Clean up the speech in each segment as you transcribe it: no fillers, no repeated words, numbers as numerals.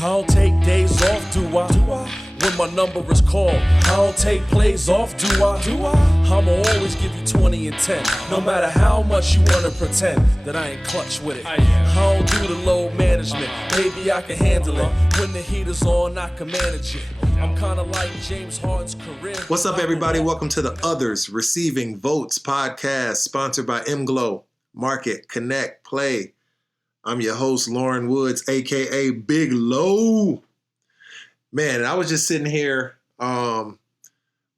I don't take days off, do I? When my number is called, I don't take plays off, do I? I'ma always give you 20 and 10, no matter how much you wanna pretend that I ain't clutch with it. I don't do the load management, maybe I can handle it. When the heat is on, I can manage it. I'm kinda like James Harden's career. What's up, everybody? Welcome to the Others Receiving Votes podcast, sponsored by MGlow. Market, connect, play. I'm your host, Loren Woods, a.k.a. Big Low. Man, I was just sitting here. It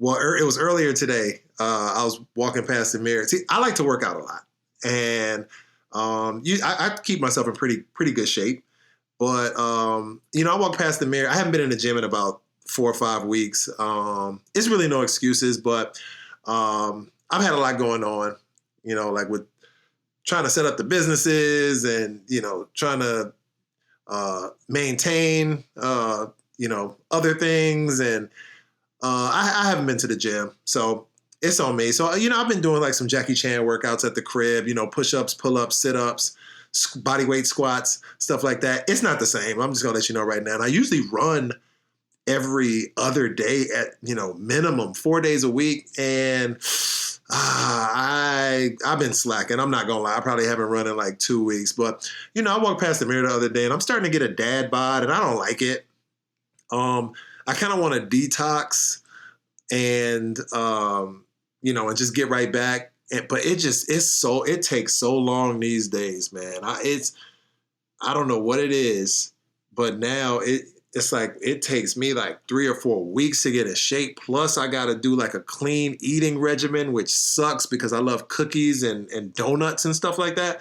was earlier today. I was walking past the mirror. See, I like to work out a lot. And I keep myself in pretty good shape. But, I walk past the mirror. I haven't been in the gym in about 4 or 5 weeks. It's really no excuses, but I've had a lot going on, like with trying to set up the businesses and, trying to maintain, other things. And I haven't been to the gym, so it's on me. So, I've been doing like some Jackie Chan workouts at the crib, push-ups, pull-ups, sit-ups, body weight squats, stuff like that. It's not the same. I'm just going to let you know right now. And I usually run every other day at, minimum 4 days a week. And I've been slacking. I'm not going to lie. I probably haven't run in like 2 weeks. But, I walked past the mirror the other day and I'm starting to get a dad bod and I don't like it. I kind of want to detox and, and just get right back. But it takes so long these days, man. I don't know what it is, but now it's like it takes me like 3 or 4 weeks to get in shape. Plus I got to do like a clean eating regimen, which sucks because I love cookies and donuts and stuff like that.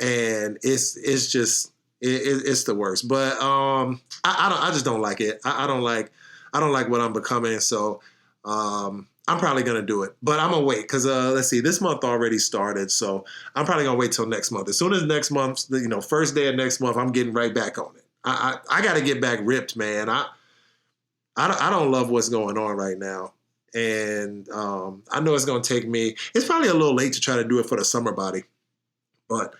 And it's the worst, but I just don't like it. I don't like what I'm becoming. So I'm probably gonna do it, but I'm gonna wait because let's see, this month already started, so I'm probably gonna wait till next month. As soon as next month, first day of next month, I'm getting right back on it. I got to get back ripped, man. I don't love what's going on right now, and I know it's gonna take me. It's probably a little late to try to do it for the summer body, but.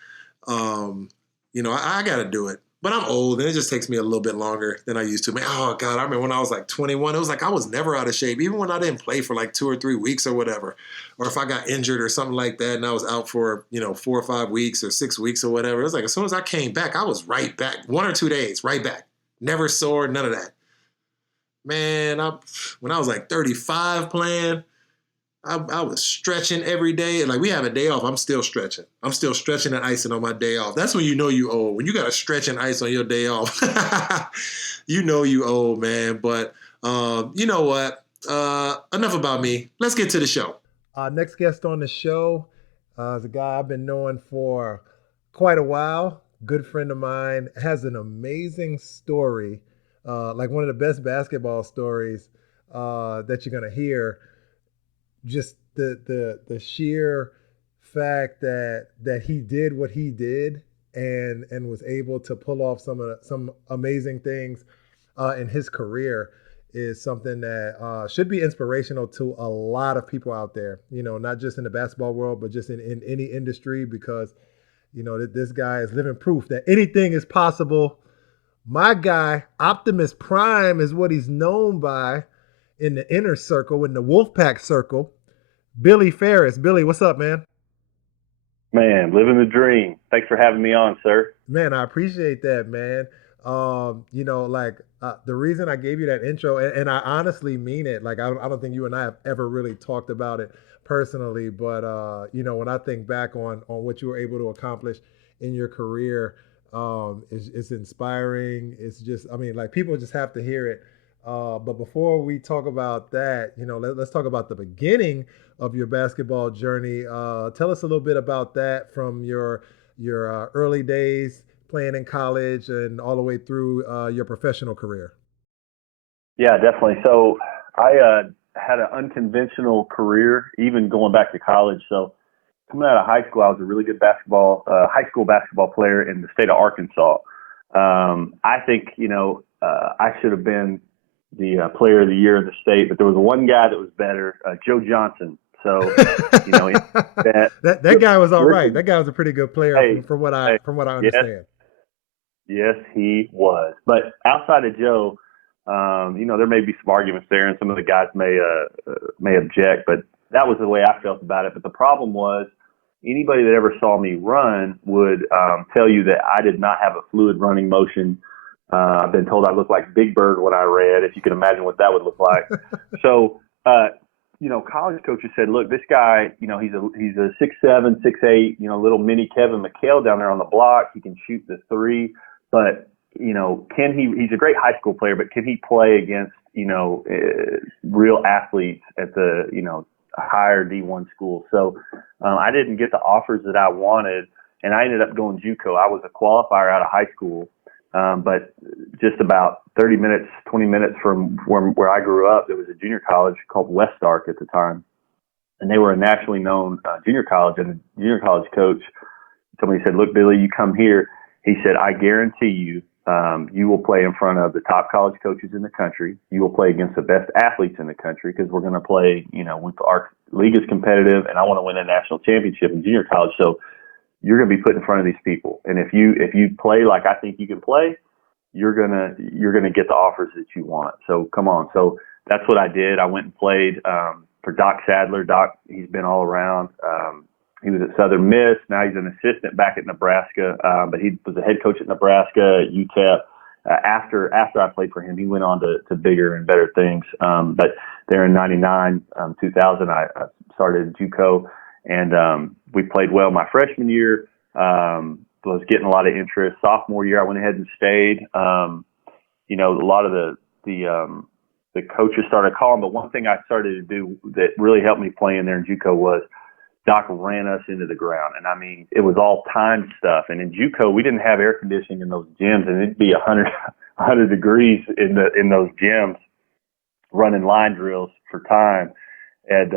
I got to do it, but I'm old and it just takes me a little bit longer than I used to. Man, oh God, I remember when I was like 21, it was like I was never out of shape, even when I didn't play for like 2 or 3 weeks or whatever, or if I got injured or something like that and I was out for, 4 or 5 weeks or 6 weeks or whatever. It was like as soon as I came back, I was right back, 1 or 2 days, right back. Never sore, none of that. Man, when I was like 35 playing, I was stretching every day. And like we have a day off, I'm still stretching. I'm still stretching and icing on my day off. That's when you know you old. When you got to stretch and ice on your day off, you know you old, man. But you know what? Enough about me. Let's get to the show. Next guest on the show is a guy I've been knowing for quite a while. Good friend of mine, has an amazing story, like one of the best basketball stories that you're going to hear. Just the sheer fact that he did what he did and was able to pull off some amazing things in his career is something that should be inspirational to a lot of people out there, not just in the basketball world, but just in any industry, because, this guy is living proof that anything is possible. My guy, Optimus Prime, is what he's known by in the inner circle, in the Wolfpack circle. Billy Pharis. Billy, what's up, man? Man, living the dream. Thanks for having me on, sir. Man, I appreciate that, man. The reason I gave you that intro, and I honestly mean it, like I don't think you and I have ever really talked about it personally, but when I think back on what you were able to accomplish in your career, it's inspiring. It's just, people just have to hear it. But before we talk about that, let's talk about the beginning of your basketball journey. Tell us a little bit about that from your early days playing in college and all the way through your professional career. Yeah, definitely. So I had an unconventional career, even going back to college. So coming out of high school, I was a really good high school basketball player in the state of Arkansas. I think, I should have been the player of the year of the state, but there was one guy that was better, Joe Johnson. So, that guy was all right. That guy was a pretty good player from what I understand. Yes, he was. But outside of Joe, there may be some arguments there, and some of the guys may object, but that was the way I felt about it. But the problem was, anybody that ever saw me run would tell you that I did not have a fluid running motion. I've been told I looked like Big Bird when I ran, if you can imagine what that would look like. So, college coaches said, look, this guy, he's a 6'7", 6'8", little mini Kevin McHale down there on the block. He can shoot the three, but, he's a great high school player, but can he play against, real athletes at the, higher D1 school? So I didn't get the offers that I wanted, and I ended up going JUCO. I was a qualifier out of high school. But just about 30 minutes, 20 minutes from where I grew up, there was a junior college called West Stark at the time. And they were a nationally known junior college. And the junior college coach told me, he said, look, Billy, you come here. He said, I guarantee you, you will play in front of the top college coaches in the country. You will play against the best athletes in the country, because we're going to play, our league is competitive, and I want to win a national championship in junior college. So you're going to be put in front of these people. And if you play like I think you can play, you're going to get the offers that you want. So come on. So that's what I did. I went and played for Doc Sadler. Doc, he's been all around. He was at Southern Miss. Now he's an assistant back at Nebraska. But he was a head coach at Nebraska, at UTEP. After I played for him, he went on to bigger and better things. But there in 99, 2000, I started JUCO. And we played well my freshman year. Was getting a lot of interest. Sophomore year, I went ahead and stayed. A lot of the coaches started calling, but one thing I started to do that really helped me play in there in JUCO was Doc ran us into the ground. And I mean, it was all time stuff. And in JUCO, we didn't have air conditioning in those gyms, and it'd be 100 degrees in those gyms running line drills for time. And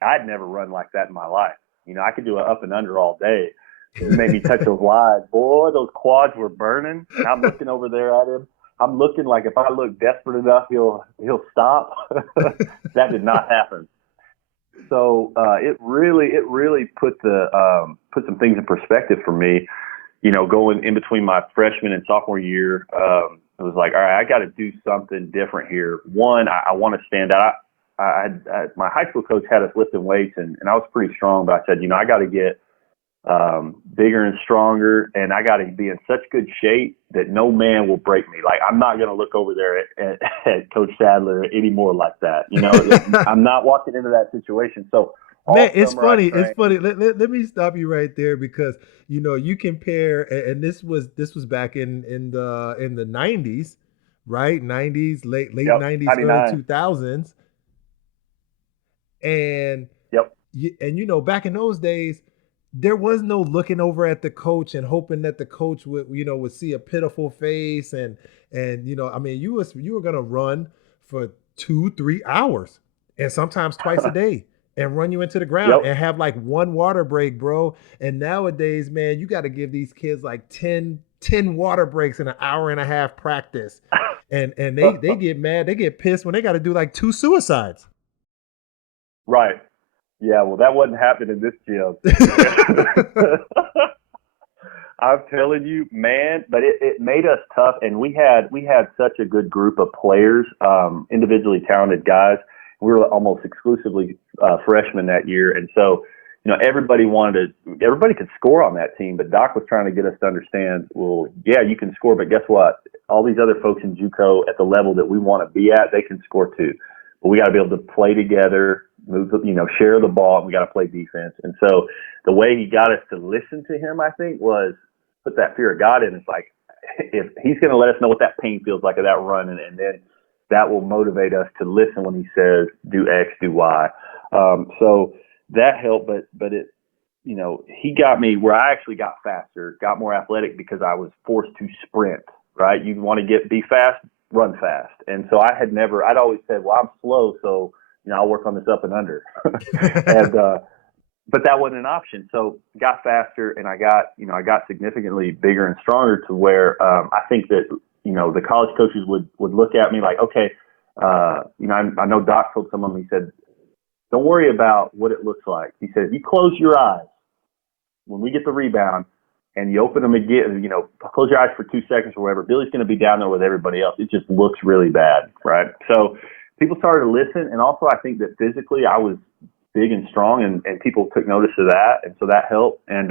I'd never run like that in my life. I could do an up and under all day. It made me touch those lines. Boy, those quads were burning. And I'm looking over there at him. I'm looking like if I look desperate enough, he'll stop. That did not happen. So it really put some things in perspective for me. Going in between my freshman and sophomore year, it was like, all right, I got to do something different here. One, I want to stand out. My high school coach had us lifting weights, and I was pretty strong, but I said, I got to get bigger and stronger, and I got to be in such good shape that no man will break me. Like, I'm not going to look over there at Coach Sadler anymore like that. I'm not walking into that situation. So, man, it's funny. It's funny. Let me stop you right there, because you compare, and this was back in the 90s, right? 90s, late 90s, 99. Early 2000s. And back in those days, there was no looking over at the coach and hoping that the coach would see a pitiful face, and you were gonna run for 2-3 hours, and sometimes twice a day, and run you into the ground and have like one water break, bro. And nowadays, man, you got to give these kids like 10 water breaks in an hour and a half practice, and they get mad, they get pissed when they got to do like 2 suicides. Right. Yeah, well, that wasn't happening in this gym. I'm telling you, man, but it made us tough, and we had such a good group of players, individually talented guys. We were almost exclusively freshmen that year, and so everybody could score on that team, but Doc was trying to get us to understand, well, yeah, you can score, but guess what? All these other folks in JUCO at the level that we want to be at, they can score too. But we got to be able to play together, share the ball, and we got to play defense. And so the way he got us to listen to him, I think, was put that fear of God in. It's like, if he's going to let us know what that pain feels like of that run, and then that will motivate us to listen when he says, do X, do Y. So that helped, but it, he got me where I actually got faster, got more athletic, because I was forced to sprint, right? You want to be fast, run fast. And so I'd always said, well, I'm slow, so I'll work on this up and under. And but that wasn't an option. So got faster, and I got significantly bigger and stronger to where I think that the college coaches would look at me like, okay, I know Doc told some of them, he said, don't worry about what it looks like. He said, you close your eyes when we get the rebound, and you open them again, close your eyes for 2 seconds or whatever, Billy's going to be down there with everybody else. It just looks really bad, right? So people started to listen, and also I think that physically I was big and strong, and people took notice of that, and so that helped. And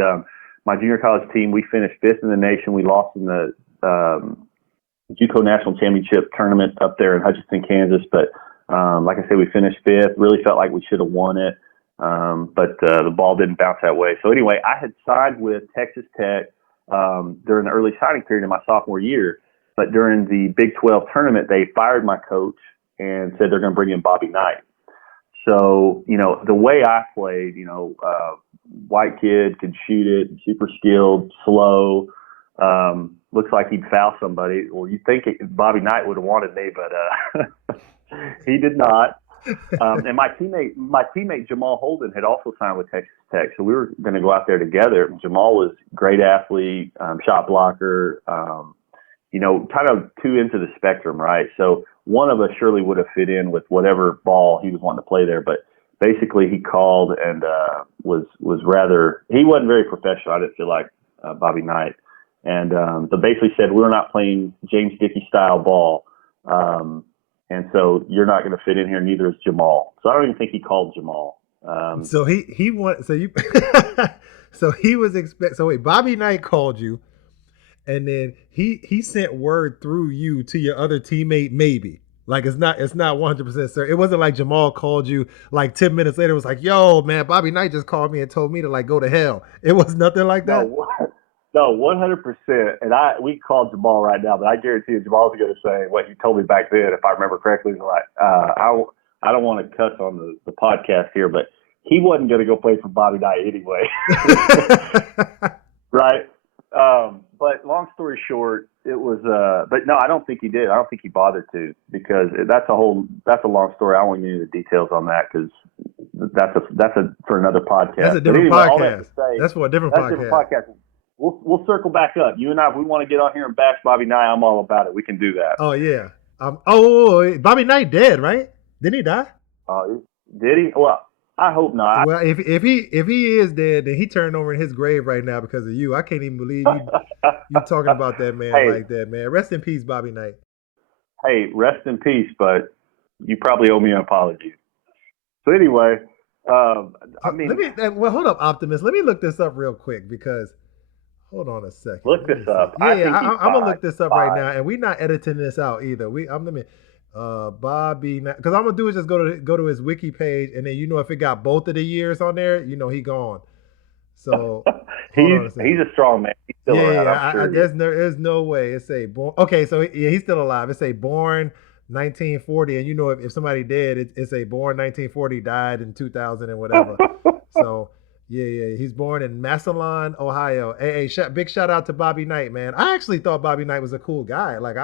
my junior college team, we finished 5th in the nation. We lost in the JUCO National Championship tournament up there in Hutchinson, Kansas, but like I said, we finished 5th. Really felt like we should have won it. But the ball didn't bounce that way. So anyway, I had signed with Texas Tech during the early signing period in my sophomore year. But during the Big 12 tournament, they fired my coach and said they're going to bring in Bobby Knight. So, the way I played, white kid, could shoot it, super skilled, slow, looks like he'd foul somebody. Well, you'd think Bobby Knight would have wanted me, but he did not. And my teammate Jamal Holden had also signed with Texas Tech, so we were going to go out there together. Jamal was a great athlete, shot blocker, kind of two ends of the spectrum, right? So one of us surely would have fit in with whatever ball he was wanting to play there, but basically he called and he wasn't very professional. I didn't feel like Bobby Knight, and but basically said we're not playing James Dickey style ball. And so you're not going to fit in here. Neither is Jamal. So I don't even think he called Jamal. So he went. So you. So he was So wait, Bobby Knight called you, and then he sent word through you to your other teammate. Maybe like it's not 100% sir. It wasn't like Jamal called you like 10 minutes later. It was like, yo man, Bobby Knight just called me and told me to like go to hell. It was nothing like that. No, 100%. And we called Jamal right now, but I guarantee you Jamal's going to say what you told me back then, if I remember correctly. Like, I don't want to cuss on the podcast here, but he wasn't going to go play for Bobby Knight anyway. Right? But long story short, it was, but no, I don't think he did. I don't think he bothered to, because that's a long story. I won't get into the details on that, because that's for another podcast. That's a different podcast. That's for a different podcast. We'll circle back up. You and I, if we want to get on here and bash Bobby Knight, I'm all about it. We can do that. Oh yeah. Bobby Knight dead, right? Didn't he die? Did he? Well, I hope not. Well, if he is dead, then he turned over in his grave right now because of you. I can't even believe you talking about that man like that, man. Rest in peace, Bobby Knight. Hey, rest in peace, but you probably owe me an apology. So anyway, hold up, Optimus. Let me look this up real quick, because hold on a second. Look this up. I'm gonna look this up right now, and we're not editing this out either. Bobby, because I'm gonna do is just go to his wiki page, and then if it got both of the years on there, he gone. So he's a strong man. He's still around. I'm sure. There's no way. It say born. Okay, so yeah, he's still alive. It say born 1940, and if somebody dead, it say born 1940, died in 2000 and whatever. So. Yeah, he's born in Massillon, Ohio. Hey, big shout out to Bobby Knight, man. I actually thought Bobby Knight was a cool guy. Like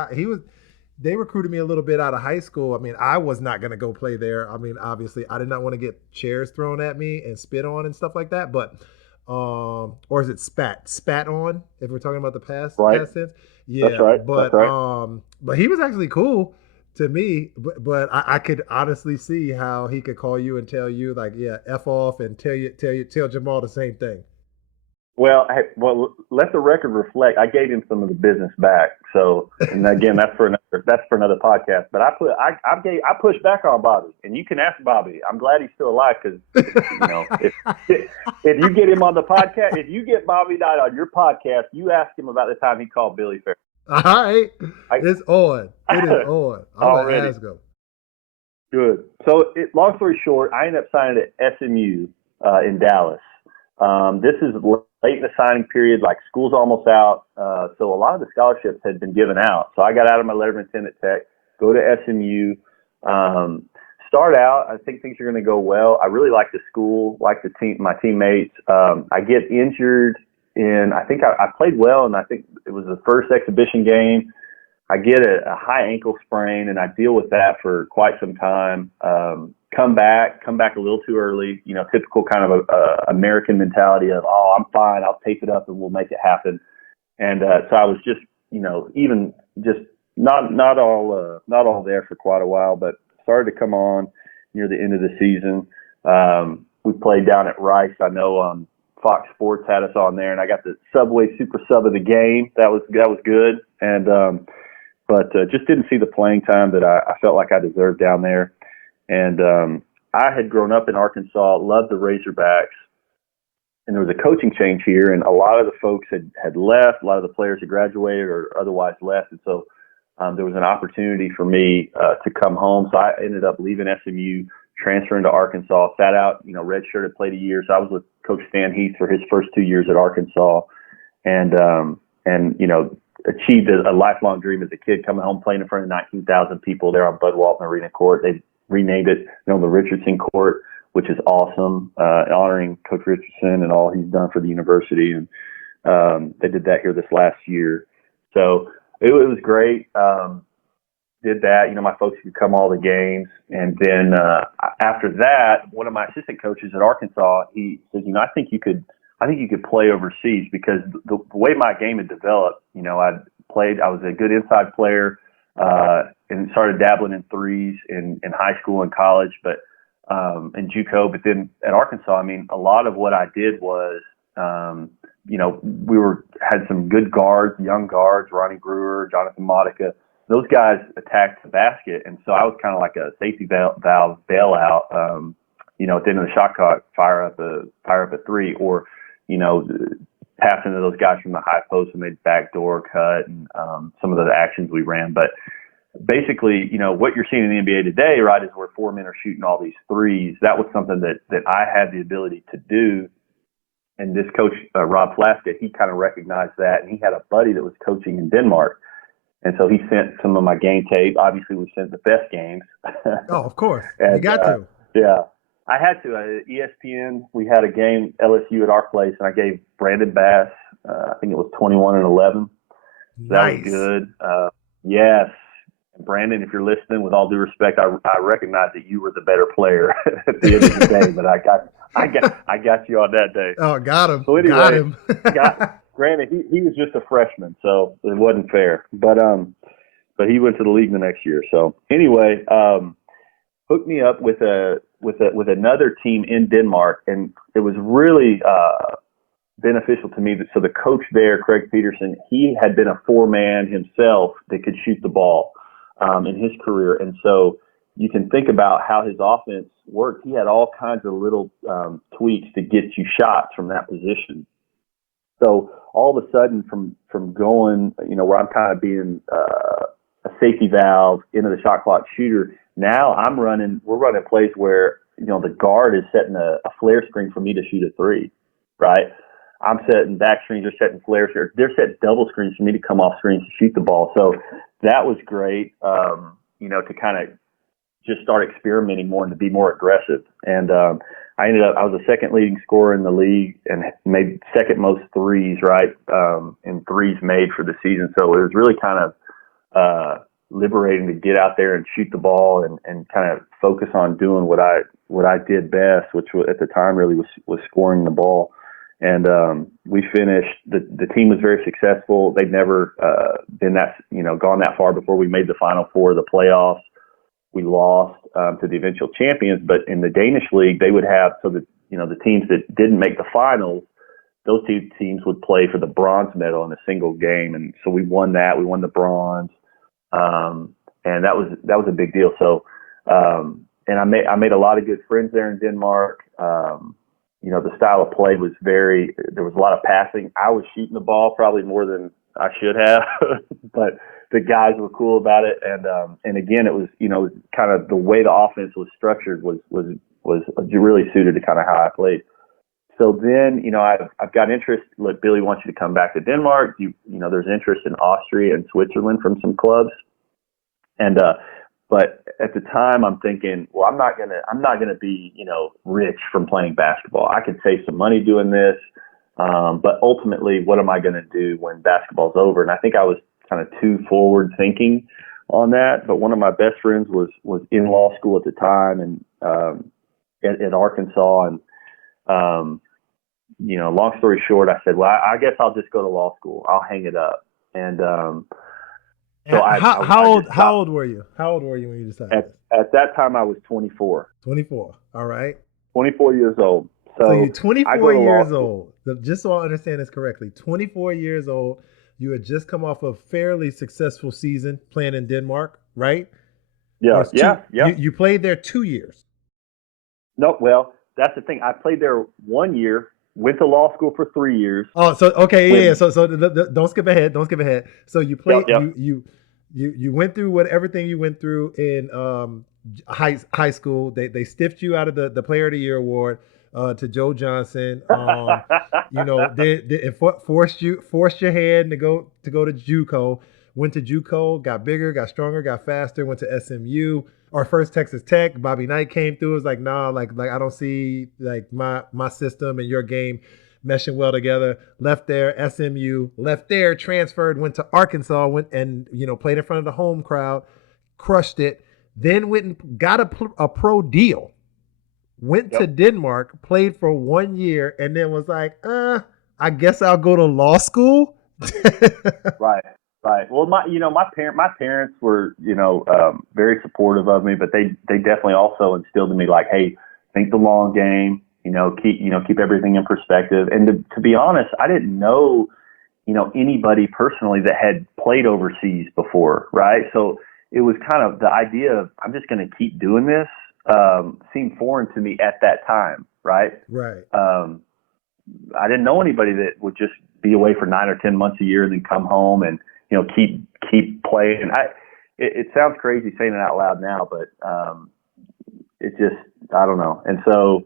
they recruited me a little bit out of high school. I mean, I was not gonna go play there. I mean, obviously, I did not want to get chairs thrown at me and spit on and stuff like that. But, or is it spat on? If we're talking about the past tense, yeah, that's right. But that's right. But he was actually cool to me, but I could honestly see how he could call you and tell you like, yeah, F off, and tell Jamal the same thing. Well, let the record reflect. I gave him some of the business back. So, and again, that's for another podcast. But I pushed back on Bobby, and you can ask Bobby. I'm glad he's still alive, because if you get him on the podcast, if you get Bobby Knight on your podcast, you ask him about the time he called Billy Pharis. All right. It's on. It is on. I'm going to ask him. Good. So, long story short, I ended up signing at SMU in Dallas. This is late in the signing period, like school's almost out. So a lot of the scholarships had been given out. So I got out of my letter of intent at Tech, go to SMU, start out. I think things are going to go well. I really like the school, like the team, my teammates. I get injured I think I played well, and I think it was the first exhibition game. I get a high ankle sprain, and I deal with that for quite some time. Come back a little too early, typical kind of American mentality of, oh, I'm fine, I'll tape it up and we'll make it happen. And so I was just, even just not all there for quite a while, but started to come on near the end of the season. We played down at Rice. I know Fox Sports had us on there, and I got the Subway Super Sub of the game. That was good, and but just didn't see the playing time that I felt like I deserved down there. And I had grown up in Arkansas, loved the Razorbacks, and there was a coaching change here, and a lot of the folks had left. A lot of the players had graduated or otherwise left, and so there was an opportunity for me to come home. So I ended up leaving SMU, transferring to Arkansas, sat out, redshirted, played a year. So I was with Coach Stan Heath for his first 2 years at Arkansas, and achieved a lifelong dream as a kid, coming home playing in front of 19,000 people there on Bud Walton Arena Court. They renamed it, the Richardson Court, which is awesome, honoring Coach Richardson and all he's done for the university. And they did that here this last year. So it was great. Did that, my folks could come all the games. And then after that, one of my assistant coaches at Arkansas, he says, I think you could play overseas, because the way my game had developed, I was a good inside player, and started dabbling in threes in high school and college, but in JUCO. But then at Arkansas, a lot of what I did was, we had some good guards, young guards, Ronnie Brewer, Jonathan Modica. Those guys attacked the basket, and so I was kind of like a safety valve bailout. At the end of the shot clock, fire up a three, or passing to those guys from the high post and they'd backdoor cut, and some of the actions we ran. But basically, what you're seeing in the NBA today, right, is where four men are shooting all these threes. That was something that I had the ability to do. And this coach, Rob Flaska, he kind of recognized that, and he had a buddy that was coaching in Denmark. And so he sent some of my game tape. Obviously, we sent the best games. Oh, of course. And, you got to. Yeah. I had to. At ESPN, we had a game, LSU at our place, and I gave Brandon Bass, I think it was 21 and 11. That was good. Yes. And Brandon, if you're listening, with all due respect, I recognize that you were the better player at the end of the day, but I got you on that day. Oh, got him. So anyway, got him. Granted, he was just a freshman, so it wasn't fair. But he went to the league the next year. So anyway, hooked me up with another team in Denmark, and it was really beneficial to me. So the coach there, Craig Peterson, he had been a four-man himself that could shoot the ball in his career, and so you can think about how his offense worked. He had all kinds of little tweaks to get you shots from that position. So all of a sudden, from going, where I'm kind of being a safety valve into the shot clock shooter, now we're running plays where, the guard is setting a flare screen for me to shoot a three, right? I'm setting back screens, they're setting flare screens, they're setting double screens for me to come off screens to shoot the ball. So that was great, to kind of just start experimenting more and to be more aggressive. And I was the second leading scorer in the league and made second most threes, right? And threes made for the season. So it was really kind of liberating to get out there and shoot the ball and kind of focus on doing what I did best, which at the time really was scoring the ball. And we finished. The team was very successful. They'd never been gone that far before we made the Final Four of the playoffs. We lost to the eventual champions, but in the Danish league, they would have the teams that didn't make the finals. Those two teams would play for the bronze medal in a single game, and so we won that. We won the bronze, and that was a big deal. So, and I made a lot of good friends there in Denmark. The style of play was there was a lot of passing. I was shooting the ball probably more than I should have, but the guys were cool about it. And again, it was, kind of the way the offense was structured was really suited to kind of how I played. So then, I've got interest. Look, Billy wants you to come back to Denmark. There's interest in Austria and Switzerland from some clubs. And, but at the time I'm thinking, well, I'm not gonna be, rich from playing basketball. I could save some money doing this. But ultimately, what am I going to do when basketball's over? And I think I was kind of too forward thinking on that. But one of my best friends was in law school at the time and at Arkansas. And, long story short, I said, well, I guess I'll just go to law school. I'll hang it up. And so how old were you? How old were you when you decided? At that time, I was 24. 24. All right. 24 years old. So you're So I go 24 to law years school. old. Just so I understand this correctly, 24 years old. You had just come off a fairly successful season playing in Denmark, right? Or Yeah, it's two. yeah, yeah. You played there 2 years. No, well, that's the thing. I played there 1 year, went to law school for 3 years. Oh, so okay, yeah, yeah. Went, So don't skip ahead. Don't skip ahead. So you yep, played. yep. You went through what everything you went through in high school. They stiffed you out of the Player of the Year award to Joe Johnson. Forced your hand to go to JUCO. Went to JUCO, got bigger, got stronger, got faster. Went to SMU or first Texas Tech. Bobby Knight came through. It was like, nah, like I don't see like my system and your game meshing well together. Left there, SMU. Left there, transferred, went to Arkansas, went and played in front of the home crowd, crushed it. Then went and got a pro deal. Went to Yep. Denmark, played for 1 year, and then was like, I guess I'll go to law school. Right, right. Well, my parents were, very supportive of me, but they definitely also instilled in me like, hey, think the long game. Keep everything in perspective. And to be honest, I didn't know, anybody personally that had played overseas before, right? So it was kind of the idea of I'm just going to keep doing this seemed foreign to me at that time, right? Right. I didn't know anybody that would just be away for 9 or 10 months a year and then come home and keep playing. It sounds crazy saying it out loud now, but it just I don't know. And so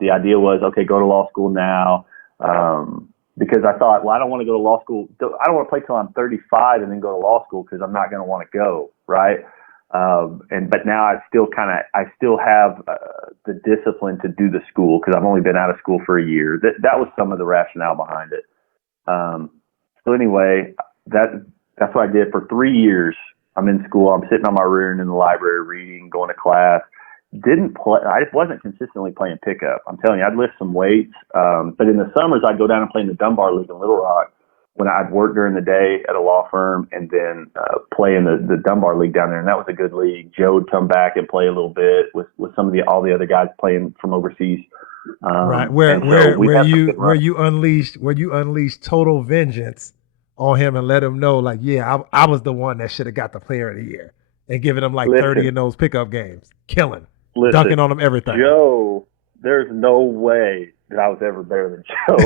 the idea was, okay, go to law school now, because I thought, well, I don't want to go to law school. I don't want to play till I'm 35 and then go to law school because I'm not going to want to go, right? But now I still have the discipline to do the school because I've only been out of school for a year. That was some of the rationale behind it. So anyway, that's what I did for 3 years. I'm in school. I'm sitting on my rear end in the library reading, going to class. Didn't play. I just wasn't consistently playing pickup. I'm telling you, I'd lift some weights. But in the summers, I'd go down and play in the Dunbar League in Little Rock when I'd work during the day at a law firm and then play in the Dunbar League down there. And that was a good league. Joe would come back and play a little bit with some of all the other guys playing from overseas. Right. Where you unleashed total vengeance on him and let him know, like, yeah, I was the one that should have got the Player of the Year and giving him like 30 in those pickup games, killing, dunking on him, everything. Joe, there's no way that I was ever better than Joe.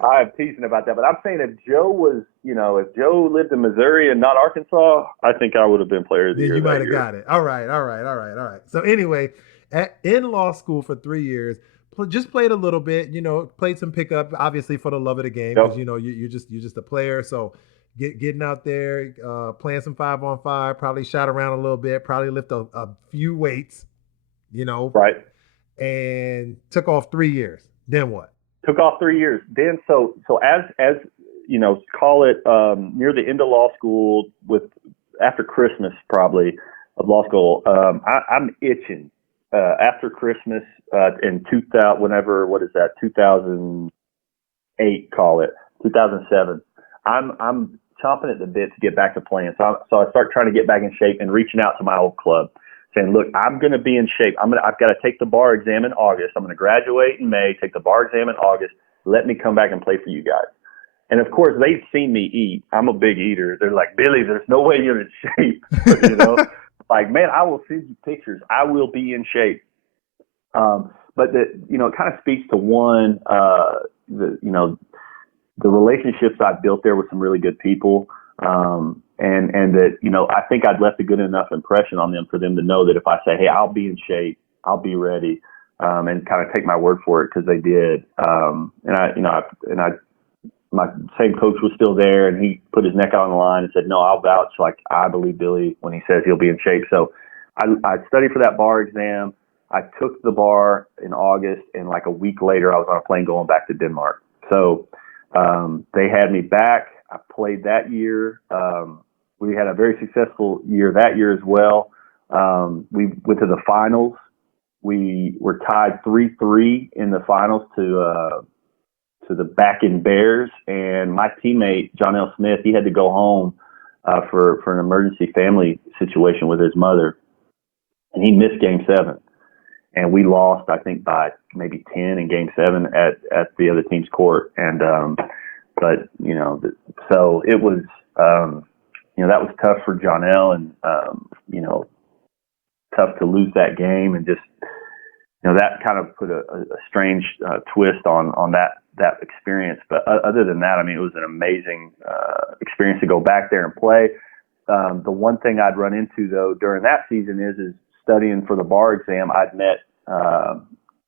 I'm teasing about that, but I'm saying if Joe was, if Joe lived in Missouri and not Arkansas, I think I would have been Player of the Year. Then you might have got it. All right. So anyway, in law school for 3 years, just played a little bit. Played some pickup, obviously for the love of the game, because you're just a player. So getting out there, playing some 5-on-5, probably shot around a little bit, probably lift a few weights, right, and took off 3 years. Then what? Took off 3 years. Then so as call it near the end of law school, after Christmas probably of law school, I'm itching after Christmas in 2000, whenever, what is that, 2008, call it 2007. I'm chomping at the bit to get back to playing. So I start trying to get back in shape and reaching out to my old club, saying, look, I'm going to be in shape. I've got to take the bar exam in August. I'm going to graduate in May, take the bar exam in August. Let me come back and play for you guys. And of course, they've seen me eat. I'm a big eater. They're like, Billy, there's no way you're in shape. Like, man, I will send you pictures. I will be in shape. But it kind of speaks to one, the relationships I've built there with some really good people. And that, I think I'd left a good enough impression on them for them to know that if I say, hey, I'll be in shape, I'll be ready, and kind of take my word for it, because they did. My same coach was still there, and he put his neck out on the line and said, no, I'll vouch. Like, I believe Billy when he says he'll be in shape. So I studied for that bar exam. I took the bar in August, and like a week later, I was on a plane going back to Denmark. So they had me back. I played that year. We had a very successful year that year as well. We went to the finals. We were tied 3-3 in the finals to the back-end Bears, and my teammate John L. Smith, he had to go home for an emergency family situation with his mother, and he missed Game 7. and we lost, I think, by maybe 10 in Game 7 at the other team's court. And but so it was that was tough for Jonell, and tough to lose that game, and just that kind of put a strange twist on that experience. But other than that, I mean, it was an amazing experience to go back there and play. The one thing I'd run into though during that season is studying for the bar exam. I'd met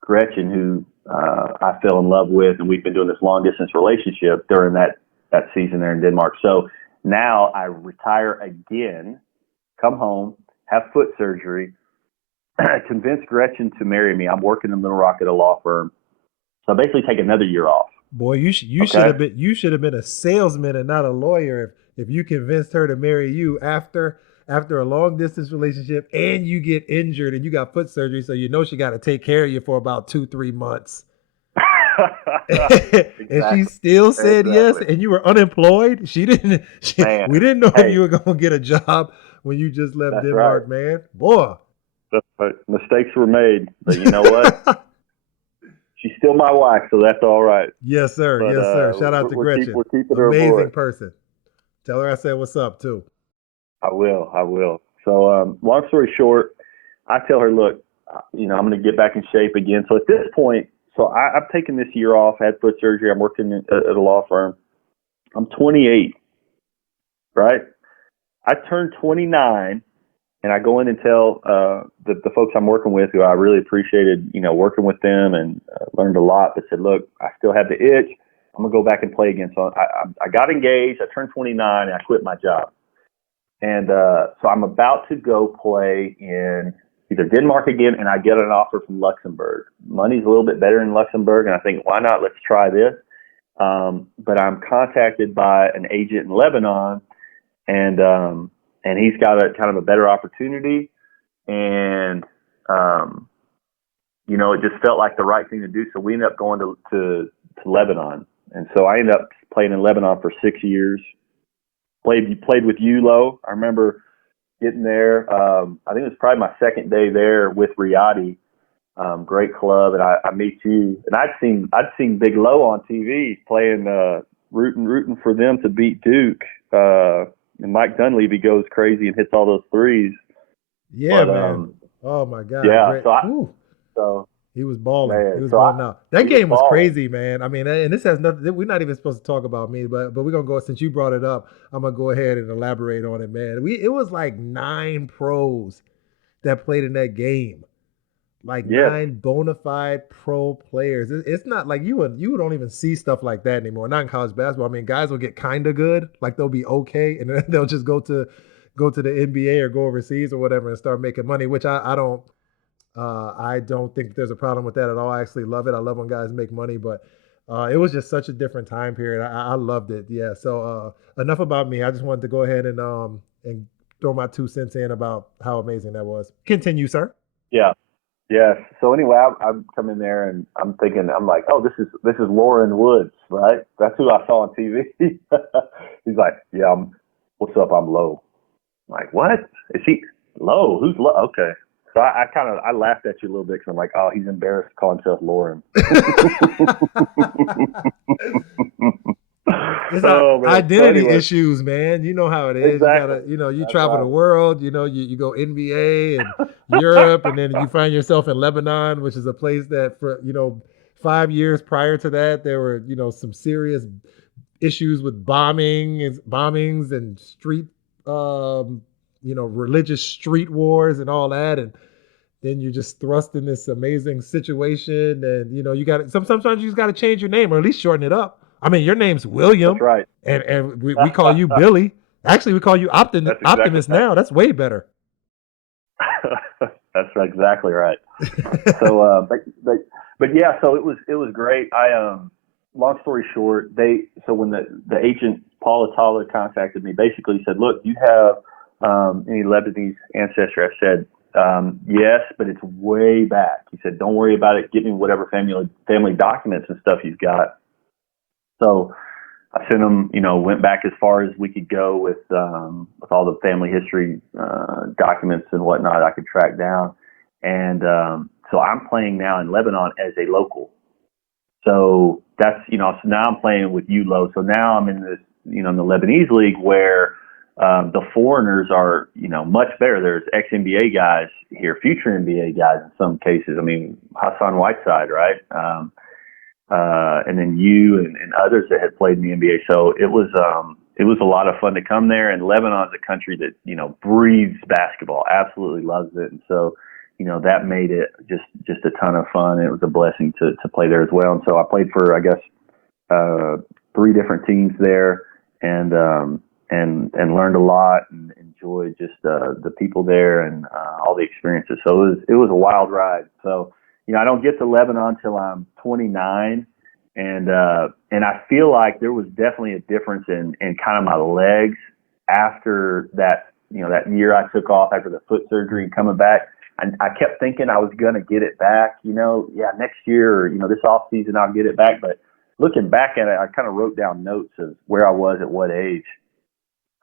Gretchen, who I fell in love with, and we've been doing this long distance relationship during that season there in Denmark. So now I retire again, come home, have foot surgery, convince Gretchen to marry me. I'm working in Little Rock at a law firm, so I basically take another year off. Boy, you should have been a salesman and not a lawyer if you convinced her to marry you after a long distance relationship and you get injured and you got foot surgery, so she got to take care of you for about 2-3 months. Exactly. And she still said yes, and you were unemployed. We didn't know if you were going to get a job when you just left Denmark, right, man. Boy. Mistakes were made, but you know what? She's still my wife, so that's all right. Yes, sir. But, yes, sir. Shout out to Gretchen. We're keeping her amazing aboard. Person. Tell her I said what's up, too. I will. So long story short, I tell her, look, I'm going to get back in shape again. So at this point, I've taken this year off, had foot surgery. I'm working at a law firm. I'm 28, right? I turned 29, and I go in and tell the folks I'm working with, who I really appreciated, working with them, and learned a lot, but said, look, I still have the itch. I'm going to go back and play again. So I got engaged. I turned 29, and I quit my job. And so I'm about to go play in either Denmark again, and I get an offer from Luxembourg. Money's a little bit better in Luxembourg, and I think, why not? Let's try this. But I'm contacted by an agent in Lebanon, and he's got a kind of a better opportunity, and it just felt like the right thing to do. So we ended up going to Lebanon, and so I ended up playing in Lebanon for 6 years. Played with you, Lo. I remember getting there. I think it was probably my second day there with Riyadi. Great club, and I meet you. And I'd seen Big Lo on TV playing, rooting for them to beat Duke. And Mike Dunleavy goes crazy and hits all those threes. Yeah, man. Oh my God. Yeah. Great. So he was balling. Man, he was balling out. That game was balling. crazy, man. I mean, and this has nothing. We're not even supposed to talk about me, but we're gonna go. Since you brought it up, I'm gonna go ahead and elaborate on it, man. It was like 9 pros that played in that game, like 9 bona fide pro players. It's not like you don't even see stuff like that anymore. Not in college basketball. I mean, guys will get kind of good, like they'll be okay, and then they'll just go to the NBA or go overseas or whatever and start making money, which I don't. I don't think there's a problem with that at all. I actually love it. I love when guys make money, but it was just such a different time period. I loved it. Yeah. So enough about me. I just wanted to go ahead and throw my 2 cents in about how amazing that was. Continue, sir. Yeah. Yes. So anyway, I'm coming there and I'm thinking, I'm like, oh, this is Loren Woods, right? That's who I saw on TV. He's like, yeah, what's up? I'm Lo. I'm like, what? Is he Lo? Who's Lo? Okay. So I laughed at you a little bit because I'm like, oh, he's embarrassed to call himself Loren. It's identity issues, man. You know how it is. Exactly. You gotta, you travel the world. You go NBA and Europe, and then you find yourself in Lebanon, which is a place that for 5 years prior to that, there were some serious issues with bombings and street religious street wars and all that, and then you're just thrust in this amazing situation, and you got to sometimes you just got to change your name or at least shorten it up. I mean, your name's William, that's right, and we call you Billy. Actually, we call you Optimist now. That's way better. That's exactly right. So, but yeah, so it was great. Long story short, when the agent Paul Atala contacted me, basically said, look, you have any Lebanese ancestry? I said, yes, but it's way back. He said, don't worry about it. Give me whatever family documents and stuff you've got. So I sent him, went back as far as we could go with all the family history documents and whatnot I could track down, and So I'm playing now in Lebanon as a local. So that's, so now I'm playing with ULO. So now I'm in this, in the Lebanese league where the foreigners are, much better. There's ex-NBA guys here, future NBA guys in some cases. I mean, Hassan Whiteside, right? And then you and others that had played in the NBA. So it was a lot of fun to come there. And Lebanon's a country that, breathes basketball, absolutely loves it. And so, that made it just a ton of fun. It was a blessing to play there as well. And so I played for, I guess, 3 different teams there, and learned a lot and enjoyed just the people there and all the experiences. So it was a wild ride. So, I don't get to Lebanon till I'm 29, and I feel like there was definitely a difference in kind of my legs after that. That year I took off after the foot surgery and coming back. I kept thinking I was going to get it back, next year or, this off season I'll get it back. But looking back at it, I kind of wrote down notes of where I was at what age.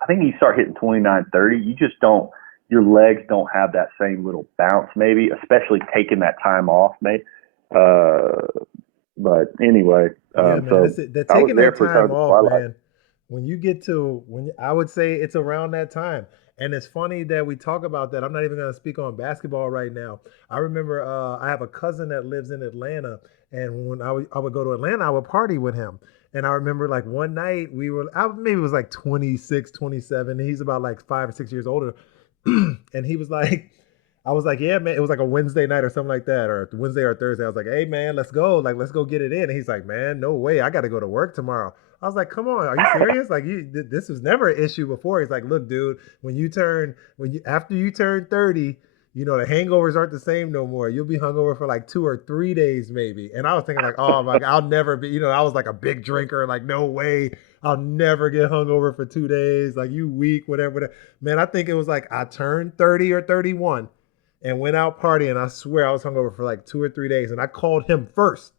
I think you start hitting 29, 30, you just don't, your legs don't have that same little bounce maybe, especially taking that time off, maybe. But anyway, man, so I was taking there that for time off, twilight. man. I would say it's around that time. And it's funny that we talk about that. I'm not even going to speak on basketball right now. I remember I have a cousin that lives in Atlanta, and when I would go to Atlanta, I would party with him. And I remember like one night maybe it was like 26, 27. And he's about like 5 or 6 years older. And he was like, I was like, yeah, man. It was like a Wednesday night or something like that, or Wednesday or Thursday. I was like, hey, man, let's go. Like, let's go get it in. And he's like, man, no way. I got to go to work tomorrow. I was like, come on, are you serious? Like, this was never an issue before. He's like, look, dude, after you turn 30, the hangovers aren't the same no more. You'll be hungover for like 2 or 3 days maybe. And I was thinking like, oh my God, I'll never be, I was like a big drinker. Like, no way. I'll never get hungover for 2 days. Like, you weak, whatever. Man, I think it was like I turned 30 or 31 and went out partying. I swear I was hungover for like 2 or 3 days. And I called him first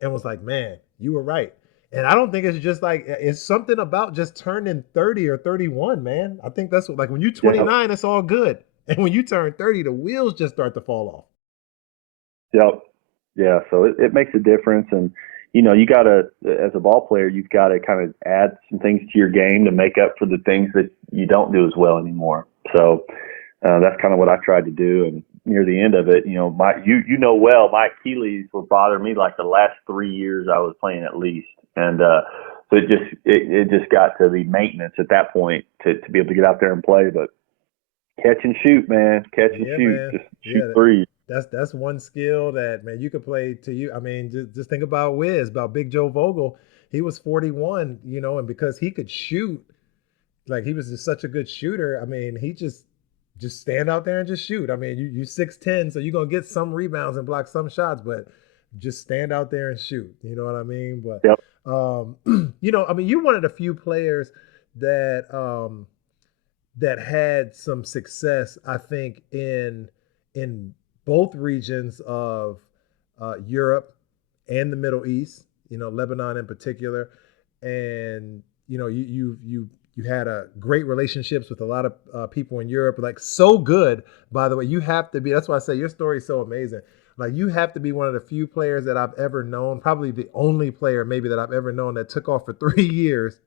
and was like, man, you were right. And I don't think it's just like, it's something about just turning 30 or 31, man. I think that's like when you're 29, it's all good. And when you turn 30, the wheels just start to fall off. Yep. Yeah. So it makes a difference. And, you got to, as a ball player, you've got to kind of add some things to your game to make up for the things that you don't do as well anymore. So that's kind of what I tried to do. And near the end of it, my Achilles would bother me like the last 3 years I was playing at least. And so it just got to the maintenance at that point to be able to get out there and play. But catch and shoot, man. Catch and shoot. Man. Just shoot threes. That's one skill that, man, you could play to you. I mean, just think about about Big Joe Vogel. He was 41, and because he could shoot, like he was just such a good shooter. I mean, he just stand out there and just shoot. I mean, you 6'10", so you're going to get some rebounds and block some shots, but just stand out there and shoot. You know what I mean? But, yep. I mean, you're one of the few players that that had some success, I think, in both regions of Europe and the Middle East. Lebanon in particular, and you had a great relationships with a lot of people in Europe. Like, so good, by the way. You have to be. That's why I say your story is so amazing. Like, you have to be one of the few players that I've ever known, probably the only player maybe that I've ever known that took off for 3 years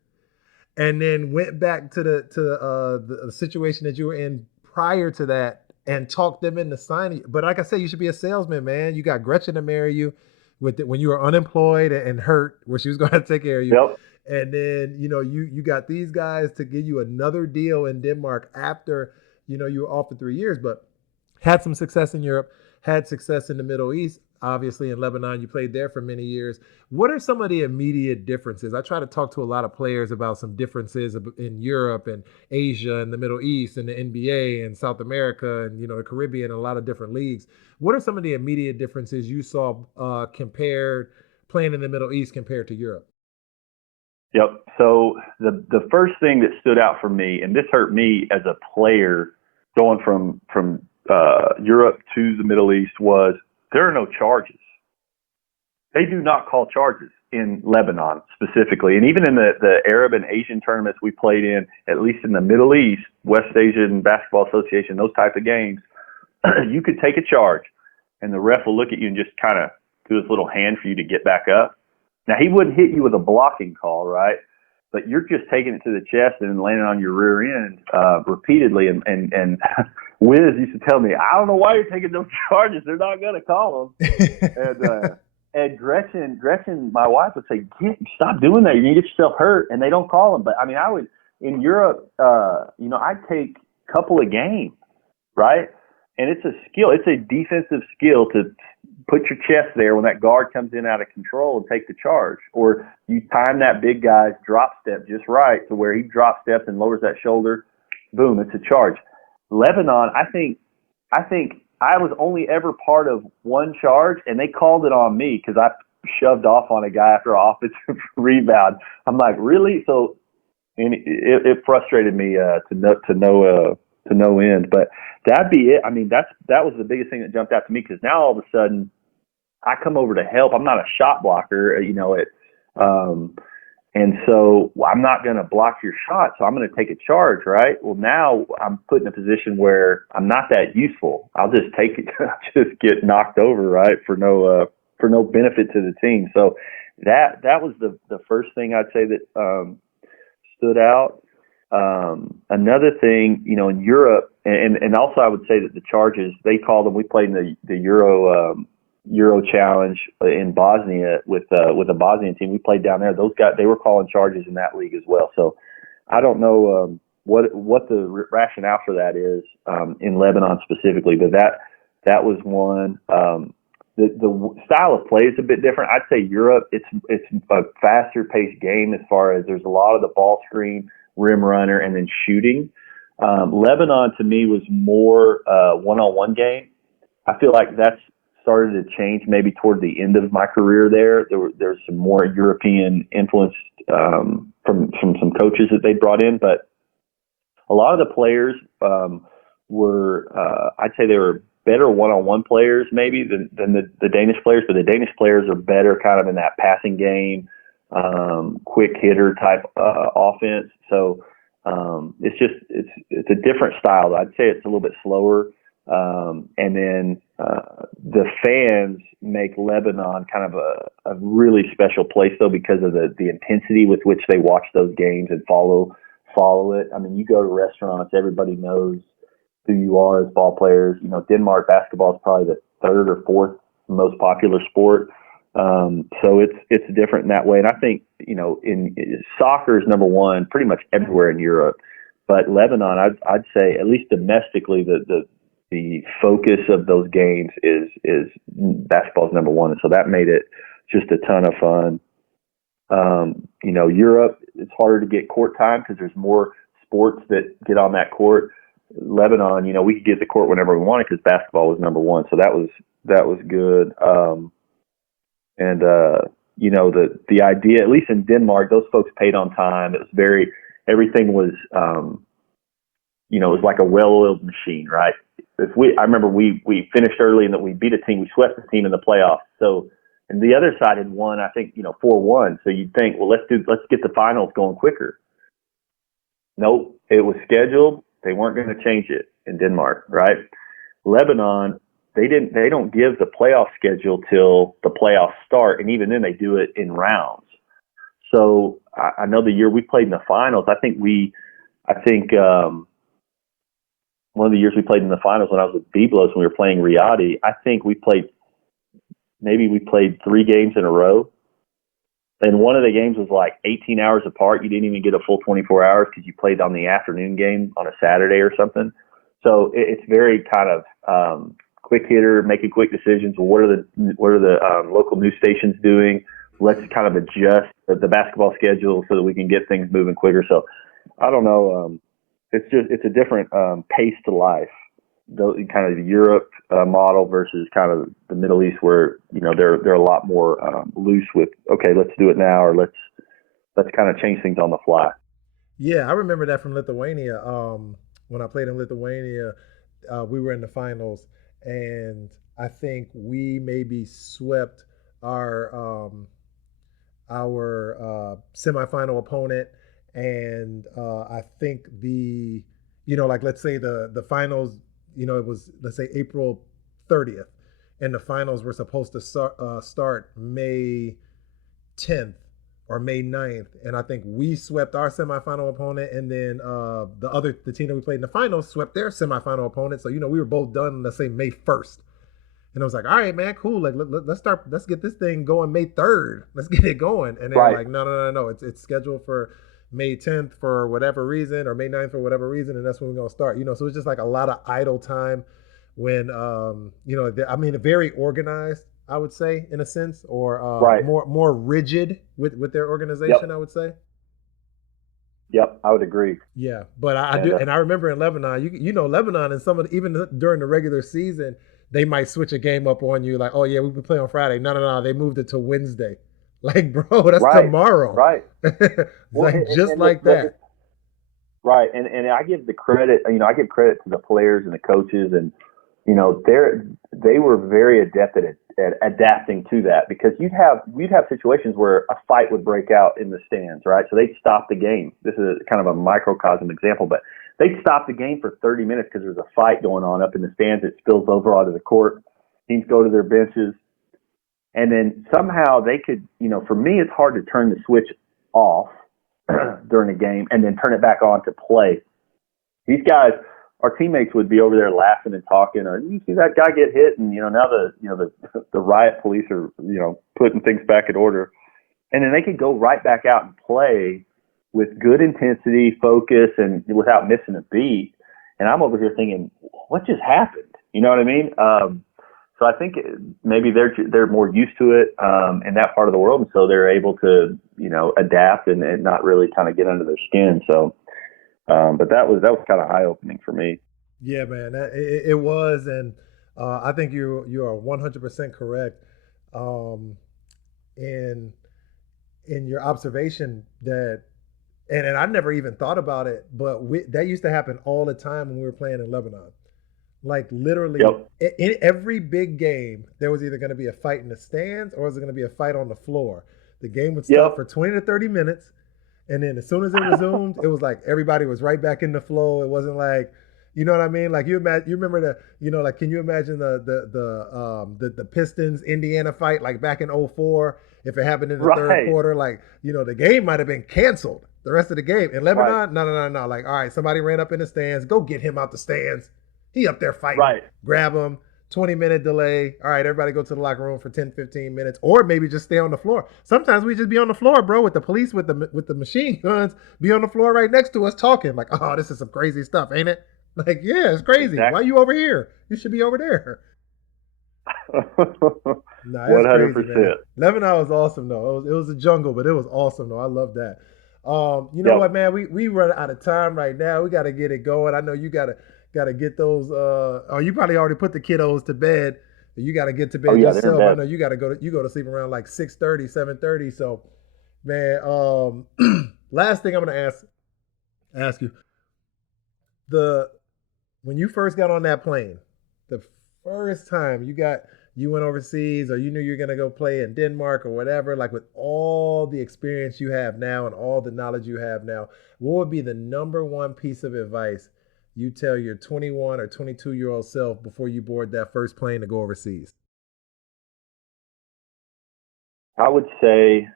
and then went back to the situation that you were in prior to that and talked them into signing. But like I said, you should be a salesman, man. You got Gretchen to marry you when you were unemployed and hurt, where she was going to take care of you. Yep. And then, you got these guys to give you another deal in Denmark after, you were off for 3 years, but had some success in Europe. Had success in the Middle East, obviously in Lebanon. You played there for many years. What are some of the immediate differences? I try to talk to a lot of players about some differences in Europe and Asia and the Middle East and the NBA and South America and, the Caribbean and a lot of different leagues. What are some of the immediate differences you saw compared playing in the Middle East compared to Europe? Yep. So the first thing that stood out for me, and this hurt me as a player going from Europe to the Middle East, was there are no charges. They do not call charges in Lebanon specifically. And even in the Arab and Asian tournaments we played in, at least in the Middle East, West Asian Basketball Association, those type of games, you could take a charge. and the ref will look at you and just kind of do his little hand for you to get back up. Now, he wouldn't hit you with a blocking call, right? But you're just taking it to the chest and landing on your rear end repeatedly. And Wiz used to tell me, I don't know why you're taking those charges. They're not going to call them. And Gretchen, my wife, would say, stop doing that. You're going to get yourself hurt. And they don't call them. But, I mean, I would – in Europe, I'd take a couple of games, right? And it's a skill. It's a defensive skill to put your chest there when that guard comes in out of control and take the charge. Or you time that big guy's drop step just right to where he drop steps and lowers that shoulder. Boom, it's a charge. Lebanon, I think I was only ever part of one charge, and they called it on me because I shoved off on a guy after an offensive rebound. I'm like, really? So, and it frustrated me to no end. But that'd be it. I mean, that was the biggest thing that jumped out to me, because now all of a sudden I come over to help. I'm not a shot blocker, and so I'm not going to block your shot. So I'm going to take a charge, right? Well, now I'm put in a position where I'm not that useful. I'll just take it, just get knocked over, right? For no benefit to the team. So that was the first thing I'd say that stood out. Another thing, in Europe, and also I would say that the charges, they called them, we played in the Euro Challenge in Bosnia with a Bosnian team. We played down there. Those guys, they were calling charges in that league as well. So I don't know what the rationale for that is in Lebanon specifically, but that was one. The style of play is a bit different. I'd say Europe, it's a faster paced game as far as there's a lot of the ball screen, rim runner, and then shooting. Lebanon to me was more one-on-one game. I feel like that's started to change maybe toward the end of my career there. There's some more European influence from some coaches that they brought in, but a lot of the players were I'd say they were better one-on-one players maybe than the Danish players, but the Danish players are better kind of in that passing game, quick hitter type offense. So it's a different style. I'd say it's a little bit slower. And then the fans make Lebanon kind of a really special place, though, because of the intensity with which they watch those games and follow it. I mean, you go to restaurants, everybody knows who you are as ball players. Denmark basketball is probably the third or fourth most popular sport. So it's different in that way. And I think, in soccer is number one pretty much everywhere in Europe, but Lebanon, I'd say at least domestically, the focus of those games is basketball's number one. And so that made it just a ton of fun. Europe, it's harder to get court time because there's more sports that get on that court. Lebanon, we could get the court whenever we wanted because basketball was number one. So that was good. The idea, at least in Denmark, those folks paid on time. It was everything was, it was like a well-oiled machine, right? I remember we finished early and that we beat a team, we swept the team in the playoffs. So, and the other side had won, I think, 4-1. So you'd think, well, let's get the finals going quicker. Nope. It was scheduled. They weren't going to change it in Denmark, right? Lebanon, they don't give the playoff schedule till the playoffs start. And even then they do it in rounds. So I know the year we played in the finals, I think one of the years we played in the finals when I was with Biblos when we were playing Riadi, I think we played 3 games in a row. And one of the games was like 18 hours apart. You didn't even get a full 24 hours because you played on the afternoon game on a Saturday or something. So it's very kind of quick hitter, making quick decisions. Well, what are the local news stations doing? Let's kind of adjust the basketball schedule so that we can get things moving quicker. So I don't know. It's a different pace to life. Kind of the Europe model versus kind of the Middle East, where they're a lot more loose with, okay, let's do it now, or let's kind of change things on the fly. Yeah, I remember that from Lithuania. When I played in Lithuania, we were in the finals, and I think we maybe swept our semifinal opponent, and I think let's say the finals. It was, let's say, April 30th, and the finals were supposed to start May 10th or May 9th. And I think we swept our semifinal opponent, and then the team that we played in the finals swept their semifinal opponent. So, we were both done, let's say, May 1st. And I was like, all right, man, cool. Like, let's get this thing going May 3rd. Let's get it going. And they're like, no. It's scheduled for May 10th for whatever reason, or May 9th for whatever reason. And that's when we're going to start, So it's just like a lot of idle time when, very organized, I would say, in a sense, or more rigid with their organization, I would say. Yep, I would agree. Yeah, but I do, and I remember in Lebanon, Lebanon, and even during the regular season, they might switch a game up on you, like, oh yeah, we can play on Friday. No, they moved it to Wednesday. Like, bro, that's tomorrow. Right. Like that. Right, and I give the credit. I give credit to the players and the coaches, and they were very adept at adapting to that, because we'd have situations where a fight would break out in the stands, right? So they'd stop the game. This is kind of a microcosm example, but they'd stop the game for 30 minutes because there's a fight going on up in the stands. It spills over onto the court. Teams go to their benches. And then somehow they could, for me, it's hard to turn the switch off during a game and then turn it back on to play. These guys, our teammates would be over there laughing and talking, or you see that guy get hit, and now the riot police are putting things back in order, and then they could go right back out and play with good intensity, focus, and without missing a beat. And I'm over here thinking, what just happened? You know what I mean? So I think maybe they're more used to it in that part of the world, and so they're able to adapt and not really kind of get under their skin. So. But that was kind of eye-opening for me. Yeah, man, it was, and I think you are 100% correct in your observation that, and I never even thought about it, but that used to happen all the time when we were playing in Lebanon. Like, literally, in every big game, there was either going to be a fight in the stands or was it going to be a fight on the floor. The game would stop for 20 to 30 minutes. And then as soon as it resumed, it was like everybody was right back in the flow. It wasn't like, you know what I mean? Like, you remember can you imagine the Pistons Indiana fight, like back in 2004, if it happened in the third quarter, like, the game might have been canceled the rest of the game. In Lebanon, no. Like, all right, somebody ran up in the stands, go get him out the stands. He up there fighting, grab him. 20-minute delay. All right, everybody go to the locker room for 10, 15 minutes, or maybe just stay on the floor. Sometimes we just be on the floor, bro, with the police, with the machine guns, be on the floor right next to us talking. Like, oh, this is some crazy stuff, ain't it? Like, yeah, it's crazy. Exactly. Why are you over here? You should be over there. Nah, 100%. Crazy, man. Lebanon was awesome, though. It was a jungle, but it was awesome, though. I love that. You know what, man? We run out of time right now. We got to get it going. I know you got to get those. You probably already put the kiddos to bed. You got to get to bed yourself. I know you got to go to sleep around like 6:30, 7:30. So, man, last thing I'm going to ask you, when you first got on that plane, the first time you went overseas, or you knew you were going to go play in Denmark or whatever, like, with all the experience you have now and all the knowledge you have now, what would be the number one piece of advice you tell your 21 or 22-year-old self before you board that first plane to go overseas? I would say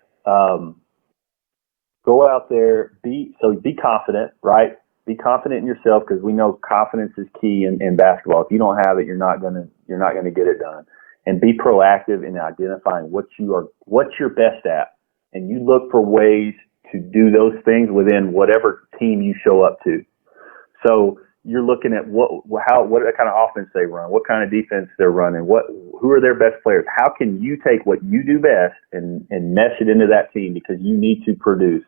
go out there, be confident, right? Be confident in yourself, because we know confidence is key in basketball. If you don't have it, you're not gonna get it done. And be proactive in identifying what you're best at, and you look for ways to do those things within whatever team you show up to. So you're looking at what kind of offense they run, what kind of defense they're running, who are their best players. How can you take what you do best and mesh it into that team, because you need to produce.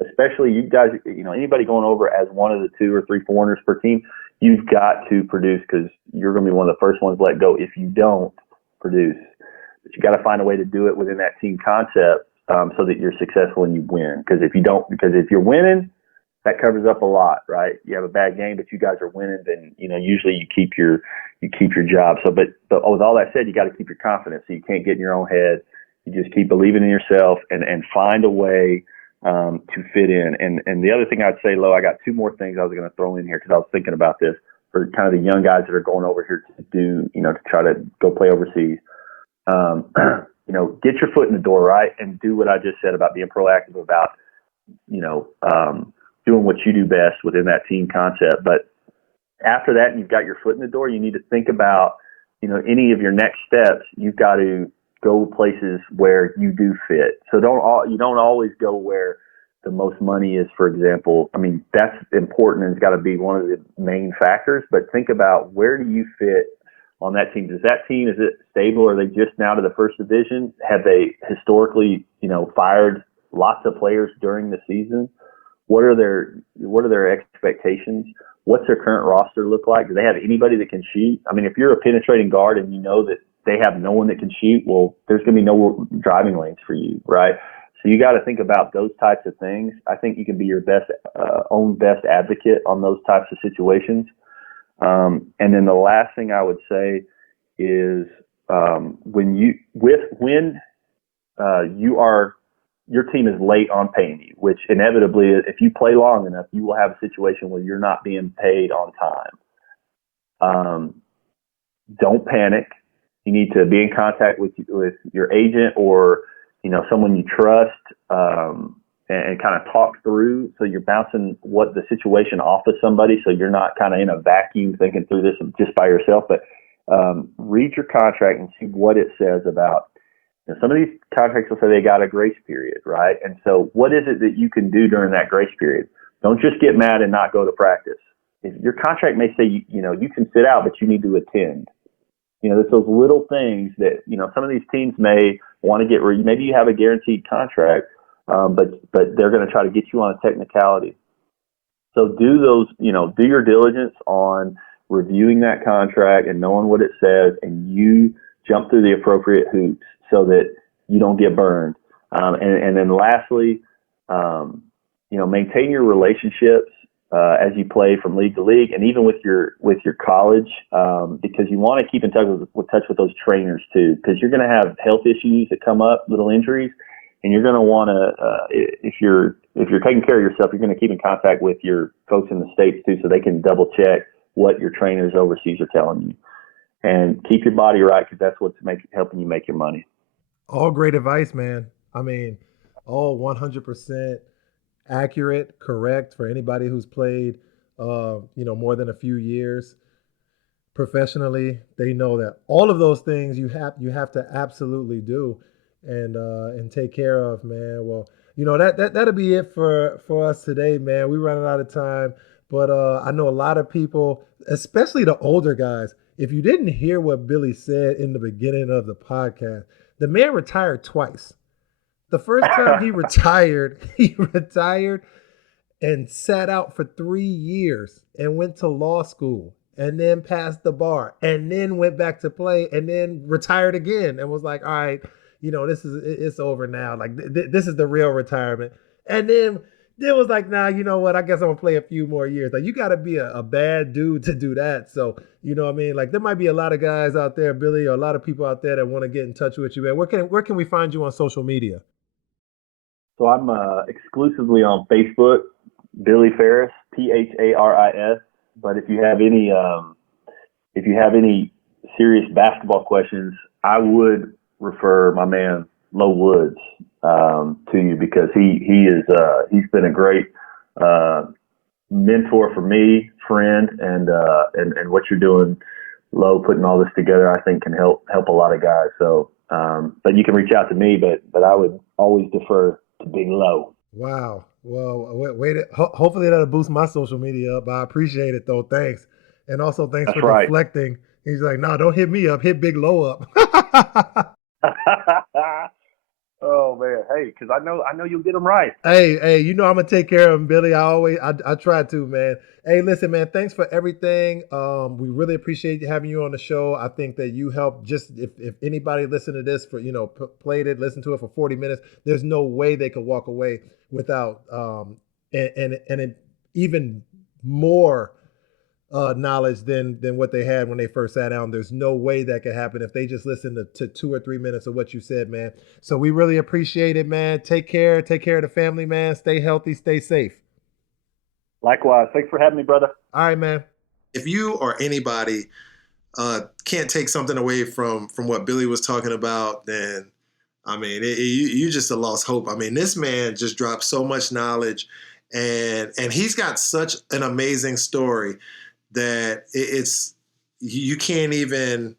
Especially you guys, anybody going over as one of the 2 or 3 foreigners per team, you've got to produce, because you're going to be one of the first ones let go if you don't produce. But you got to find a way to do it within that team concept, so that you're successful and you win. Because if you're winning, that covers up a lot, right? You have a bad game, but you guys are winning, then usually you keep your job. So, but with all that said, you got to keep your confidence. So you can't get in your own head. You just keep believing in yourself and find a way to fit in. And the other thing I'd say, Lo, I got 2 more things I was going to throw in here because I was thinking about this. for kind of the young guys that are going over here to do, to try to go play overseas. Get your foot in the door, right? And do what I just said about being proactive about, doing what you do best within that team concept. But after that, and you've got your foot in the door, you need to think about, any of your next steps. You've got to go places where you do fit. So you don't always go where the most money is, for example. I mean, that's important and it's got to be one of the main factors. But think about, where do you fit on that team? Is it stable? Are they just now to the first division? Have they historically, fired lots of players during the season? What are their expectations? What's their current roster look like? Do they have anybody that can shoot? I mean, if you're a penetrating guard and you know that they have no one that can shoot, well, there's going to be no driving lanes for you, right? So you got to think about those types of things. I think you can be your own best advocate on those types of situations. And then the last thing I would say is your team is late on paying you, which inevitably, if you play long enough, you will have a situation where you're not being paid on time. Don't panic. You need to be in contact with your agent or someone you trust, and kind of talk through. So you're bouncing the situation off of somebody, so you're not kind of in a vacuum thinking through this just by yourself. But read your contract and see what it says about. Some of these contracts will say they got a grace period, right? And so what is it that you can do during that grace period? Don't just get mad and not go to practice. If your contract may say, you can sit out, but you need to attend. There's those little things that, some of these teams may want to get rid. Maybe you have a guaranteed contract, but they're going to try to get you on a technicality. So do your diligence on reviewing that contract and knowing what it says, and you jump through the appropriate hoops so that you don't get burned. And then lastly, maintain your relationships as you play from league to league, and even with your college, because you want to keep in touch with those trainers too, because you're going to have health issues that come up, little injuries, and you're going to want to, if you're taking care of yourself, you're going to keep in contact with your folks in the States too, so they can double check what your trainers overseas are telling you. And keep your body right, because that's what's helping you make your money. All great advice, man. I mean, all 100% accurate, correct for anybody who's played, more than a few years professionally. They know that all of those things you have to absolutely do and take care of, man. Well, that'll be it for us today, man. We're running out of time, but I know a lot of people, especially the older guys. If you didn't hear what Billy said in the beginning of the podcast, the man retired twice. The first time he retired and sat out for 3 years and went to law school and then passed the bar and then went back to play and then retired again and was like, all right, it's over now. Like this is the real retirement. And then was like, nah, you know what? I guess I'm gonna play a few more years. Like, you gotta be a bad dude to do that. So, you know what I mean? Like, there might be a lot of guys out there, Billy, or a lot of people out there that want to get in touch with you, man. Where can we find you on social media? So I'm exclusively on Facebook, Billy Pharis, Pharis. But if you have any serious basketball questions, I would refer my man Loren Woods to you, because he's been a great mentor for me, friend, and what you're doing, Lo, putting all this together, I think can help a lot of guys. So, but you can reach out to me, but I would always defer to Big Lo. Wow. Well, hopefully that'll boost my social media up. I appreciate it though. Thanks. And also thanks for deflecting. He's like, no, don't hit me up. Hit Big Lo up. Oh man, hey, because I know you'll get them right. Hey, I'm gonna take care of him, Billy. I try to, man. Hey, listen, man. Thanks for everything. We really appreciate having you on the show. I think that you helped. Just if anybody listened to this for played it, listened to it for 40 minutes, there's no way they could walk away without and even more knowledge than what they had when they first sat down. There's no way that could happen if they just listened to 2 or 3 minutes of what you said, man. So we really appreciate it, man. Take care of the family, man. Stay healthy, stay safe. Likewise. Thanks for having me, brother. All right, man. if you or anybody can't take something away from what Billy was talking about, then I mean, you just a lost hope. I mean, this man just dropped so much knowledge, and he's got such an amazing story that it's you can't even.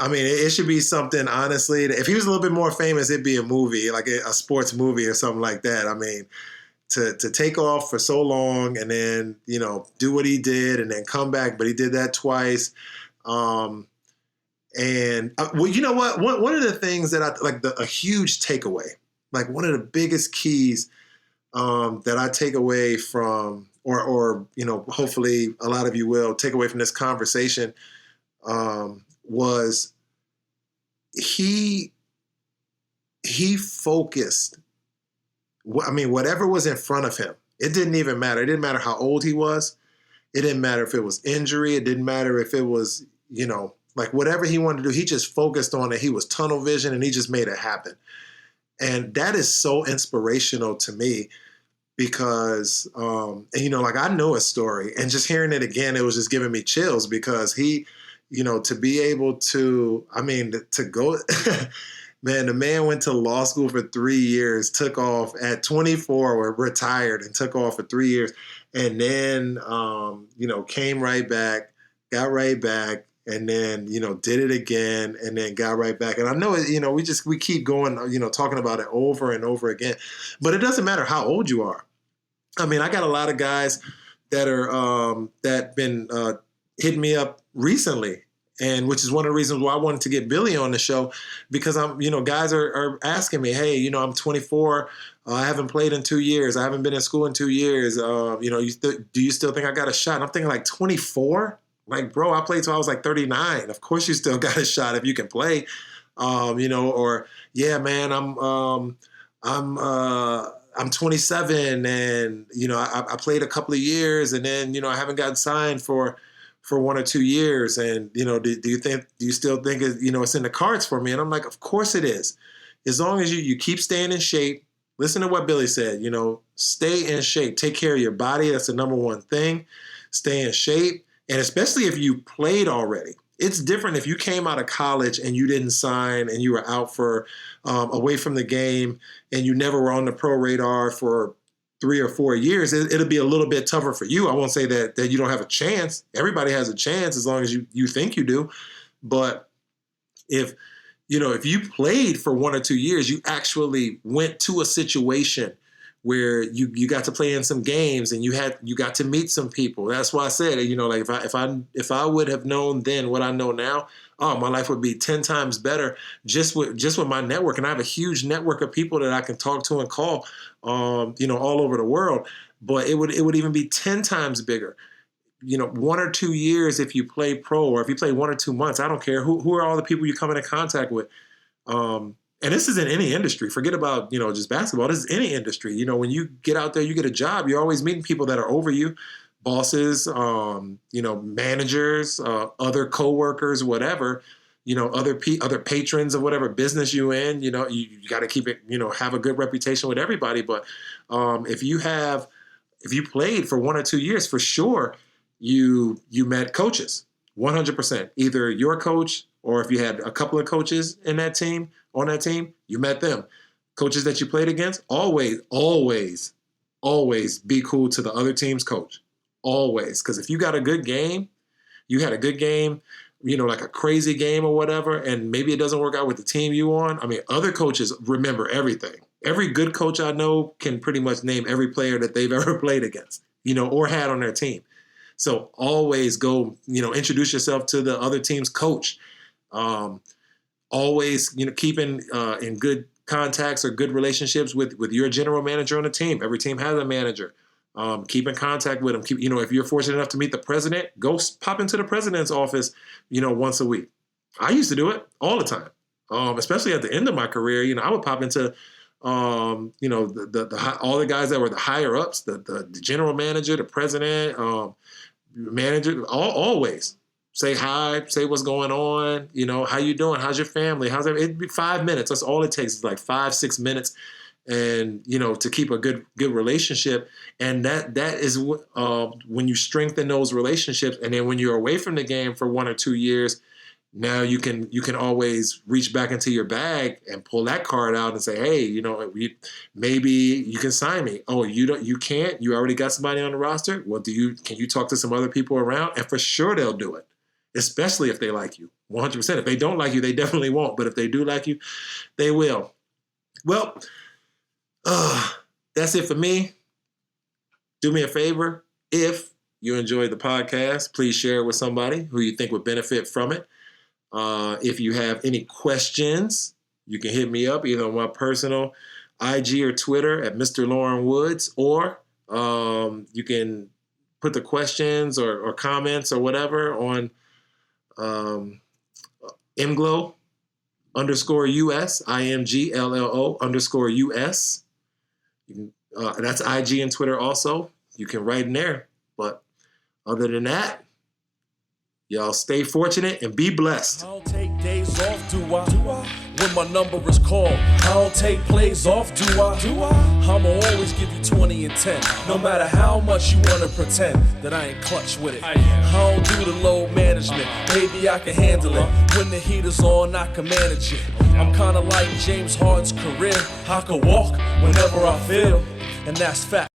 I mean, it should be something, honestly. If he was a little bit more famous, it'd be a movie, like a sports movie or something like that. I mean, to take off for so long and then, do what he did and then come back, but he did that twice. Well, you know what? One of the things that I like, a huge takeaway, like one of the biggest keys that I take away from, or hopefully a lot of you will take away from this conversation, was he focused. I mean, whatever was in front of him, it didn't even matter. It didn't matter how old he was. It didn't matter if it was injury. It didn't matter if it was, like whatever he wanted to do, he just focused on it. He was tunnel vision and he just made it happen. And that is so inspirational to me because, like I know his story and just hearing it again, it was just giving me chills because he, to be able to, to go, man, the man went to law school for 3 years, took off at 24, or retired and took off for 3 years. And then, came right back, got right back, and then, did it again and then got right back. And I know, we keep going, talking about it over and over again, but it doesn't matter how old you are. I mean, I got a lot of guys that are, that been hitting me up recently. And which is one of the reasons why I wanted to get Billy on the show, because guys are asking me, hey, I'm 24. I haven't played in 2 years. I haven't been in school in 2 years. Do you still think I got a shot? And I'm thinking like 24? Like, bro, I played till I was like 39. Of course you still got a shot if you can play. Or yeah, man, I'm 27 and, I played a couple of years and then, I haven't gotten signed for 1 or 2 years. And, do you still think, it's in the cards for me? And I'm like, of course it is. As long as you keep staying in shape, listen to what Billy said, stay in shape, take care of your body. That's the number one thing. Stay in shape. And especially if you played already. It's different if you came out of college and you didn't sign and you were out for away from the game and you never were on the pro radar for 3 or 4 years. It'll be a little bit tougher for you. I won't say that you don't have a chance. Everybody has a chance as long as you think you do. But if you played for 1 or 2 years, you actually went to a situation where you got to play in some games and you got to meet some people. That's why I said, like if I would have known then what I know now, my life would be 10 times better just with my network. And I have a huge network of people that I can talk to and call, all over the world. But it would even be 10 times bigger. 1 or 2 years if you play pro, or if you play 1 or 2 months, I don't care. Who are all the people you come into contact with? And this is in any industry. Forget about, just basketball. This is any industry. When you get out there, you get a job, you're always meeting people that are over you, bosses, managers, other coworkers, whatever, other patrons of whatever business you in, you got to keep it, have a good reputation with everybody. But if you played for 1 or 2 years, for sure, you met coaches, 100%, either your coach, or if you had a couple of coaches on that team, you met them. Coaches that you played against, always be cool to the other team's coach. Always. Because if you got a good game, like a crazy game or whatever, and maybe it doesn't work out with the team you on, other coaches remember everything. Every good coach I know can pretty much name every player that they've ever played against, or had on their team. So always go, introduce yourself to the other team's coach. Always, keeping in good contacts or good relationships with your general manager on the team. Every team has a manager. Keep in contact with them. If you're fortunate enough to meet the president, go pop into the president's office, once a week. I used to do it all the time, especially at the end of my career. I would pop into, all the guys that were the higher ups, the general manager, the president, manager, always. Say hi, say what's going on, how you doing, how's your family, how's it? It'd be 5 minutes. That's all it takes, is like 5-6 minutes. and to keep a good relationship. And that is when you strengthen those relationships, and then when you're away from the game for 1 or 2 years, now you can always reach back into your bag and pull that card out and say, hey, maybe you can sign me. Oh, you can't? You already got somebody on the roster? Well, can you talk to some other people around? And for sure they'll do it, especially if they like you. 100%. If they don't like you, they definitely won't. But if they do like you, they will. Well, that's it for me. Do me a favor. If you enjoyed the podcast, please share it with somebody who you think would benefit from it. If you have any questions, you can hit me up either on my personal IG or Twitter at Mr. Loren Woods, or you can put the questions or comments or whatever on imglo_US, IMGLLO_US. That's IG and Twitter also. You can write in there. But other than that, y'all stay fortunate and be blessed. I don't take days off, do I? When my number is called, I don't take plays off, do I? I'ma always give you 20 and 10, no matter how much you wanna pretend that I ain't clutch with it. I don't do the load management, maybe I can handle it. When the heat is on, I can manage it. I'm kinda like James Harden's career, I can walk whenever I feel, and that's fact.